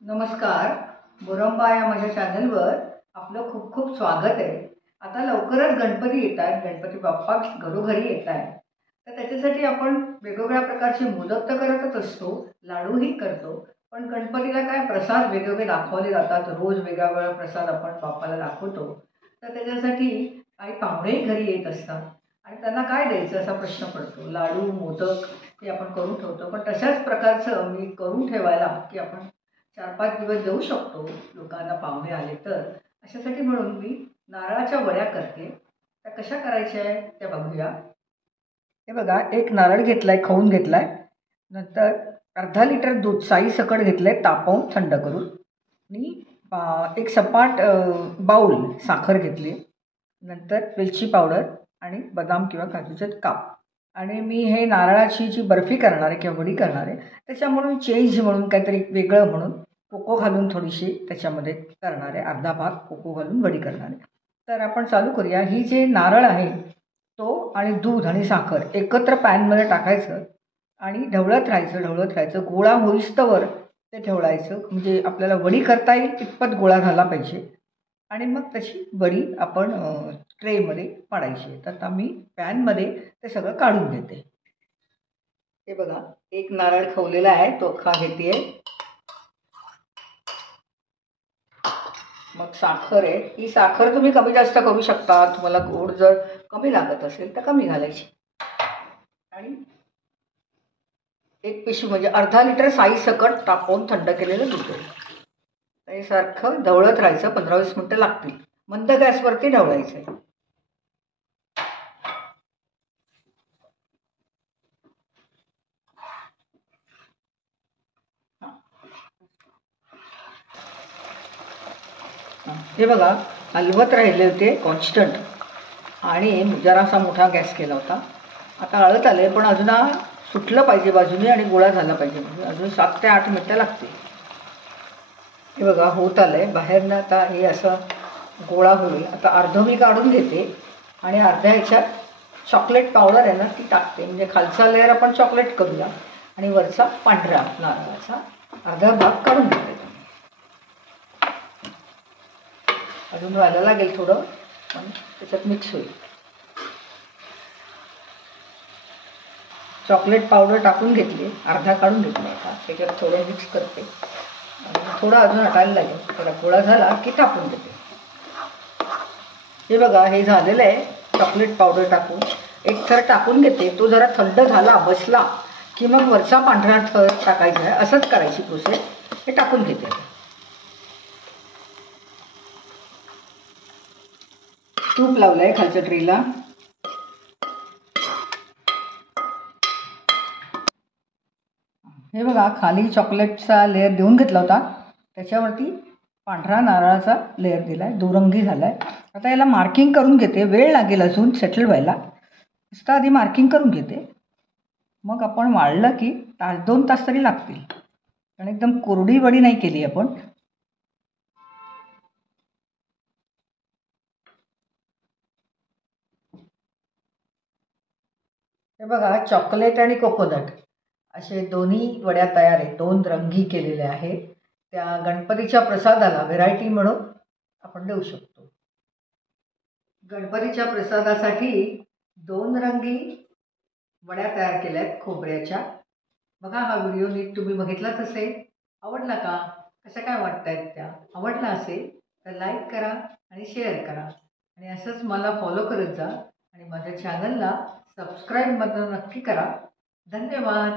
नमस्कार. बोरंबा या माझ्या चॅनलवर आपलं खूप खूप स्वागत आहे. आता लवकरच गणपती येत आहेत. गणपती बाप्पा घरोघरी येत आहेत. तर त्याच्यासाठी आपण वेगवेगळ्या प्रकारचे मोदक तर करतच असतो, लाडूही करतो. पण गणपतीला काय प्रसाद वेगवेगळे दाखवले जातात. रोज वेगवेगळा प्रसाद आपण बाप्पाला दाखवतो. तर त्याच्यासाठी काही पाहुणेही घरी येत असतात आणि त्यांना काय द्यायचं असा प्रश्न पडतो. लाडू, मोदक हे आपण करून ठेवतो. पण तशाच प्रकारचं मी करून ठेवायला की आपण 4-5 दिवस देऊ शकतो लोकांना पाहुणे आले तर. अशासाठी म्हणून मी नारळाच्या वड्या करते. त्या कशा करायच्या आहे त्या बघूया. हे बघा, एक नारळ घेतलाय, खवून घेतलाय. नंतर अर्धा लिटर दूध साईसकट घेतलंय तापवून थंड करून. आणि एक सपाट बाऊल साखर घेतली. नंतर वेलची पावडर आणि बदाम किंवा काजूचे काप. आणि मी हे नारळाची जी बर्फी करणार आहे किंवा वडी करणार आहे त्याच्यामुळे चेंज म्हणून काहीतरी वेगळं म्हणून कोको घालून थोडीशी त्याच्यामध्ये करणार आहे. अर्धा भाग कोको घालून वडी करणार आहे. तर आपण चालू करूया. ही जे नारळ आहे तो आणि दूध आणि साखर एकत्र पॅनमध्ये टाकायचं आणि ढवळत राहायचं. गोळा होईस्तवर ते ठेवडायचं. म्हणजे आपल्याला वडी करता येईल तितपत गोळा झाला पाहिजे. आणि मग तशी वडी आपण ट्रेमध्ये पाडायची. तर आता मी पॅनमध्ये ते सगळं काढून घेते. हे बघा, एक नारळ खवलेला आहे तो अख्खा घेते. मग साखर आहे. ही साखर तुम्ही कमी जास्त करू शकता. तुम्हाला गोड जर कमी लागत असेल तर कमी घालायची. आणि एक पिशवी म्हणजे अर्धा लिटर साईसकट तापवून थंड केलेलं दूध आहे. हे सारखं ढवळत राहायचं. 15-20 मिनटं लागतील. मंद गॅसवरती ढवळायचं आहे. हे बघा, हलवत राहिले होते कॉन्स्टंट आणि जरासा मोठा गॅस केला होता. आता अळत आले पण अजून सुटलं पाहिजे बाजूने आणि गोळा झाला पाहिजे. म्हणजे अजून 7 ते 8 मिनटं लागतील. हे बघा, होत आलं आहे. बाहेरनं आता हे असं गोळा होईल. आता अर्धं मी काढून घेते आणि अर्ध्या ह्याच्यात चॉकलेट पावडर आहे ना ती टाकते. म्हणजे खालचा लेअर आपण चॉकलेट करूया आणि वरचा पांढरा नारळाचा अर्धा भाग काढून घेते. अजून व्हायला लागेल थोडं पण त्याच्यात मिक्स होईल. चॉकलेट पावडर टाकून घेतली, अर्धा काढून घेतला. आता त्याच्यात थोडं मिक्स करते आणि थोडं अजून हटायला लागेल. थोडा गोळा झाला की टाकून देते. हे बघा, हे झालेलं आहे. चॉकलेट पावडर टाकून एक थर टाकून घेते. तो जरा थंड झाला बसला की मग वरचा पांढरा थर टाकायचा आहे. असंच करायची प्रोसेस. हे टाकून घेते. तूप लावलं आहे खालच्या ट्रेला. हे बघा, खाली चॉकलेटचा लेअर देऊन घेतला होता. त्याच्यावरती पांढरा नारळाचा लेअर दिला आहे. दुरंगी झाला आहे. आता याला मार्किंग करून घेते. वेळ लागेल अजून सेटल व्हायला. नुसतं आधी मार्किंग करून घेते. मग आपण वाळलं की 1-2 तास तरी लागतील. कारण एकदम कोरडी वडी नाही केली आपण. हे बघा, चॉकलेट आणि कोकोनट असे दोन्ही वड्या तयार आहेत. 2 रंगी केलेल्या आहेत. त्या गणपतीच्या प्रसादाला व्हेरायटी म्हणून आपण देऊ शकतो. गणपतीच्या प्रसादासाठी 2 रंगी वड्या तयार केल्या आहेत खोबऱ्याच्या. बघा, हा व्हिडिओ नीट तुम्ही बघितलाच असेल. आवडला का? कशा काय वाटत आहेत त्या? आवडला असेल तर लाईक करा आणि शेअर करा. आणि असंच मला फॉलो करत जा आणि माझ्या चॅनलला सबस्क्राईब मात्र नक्की करा. धन्यवाद.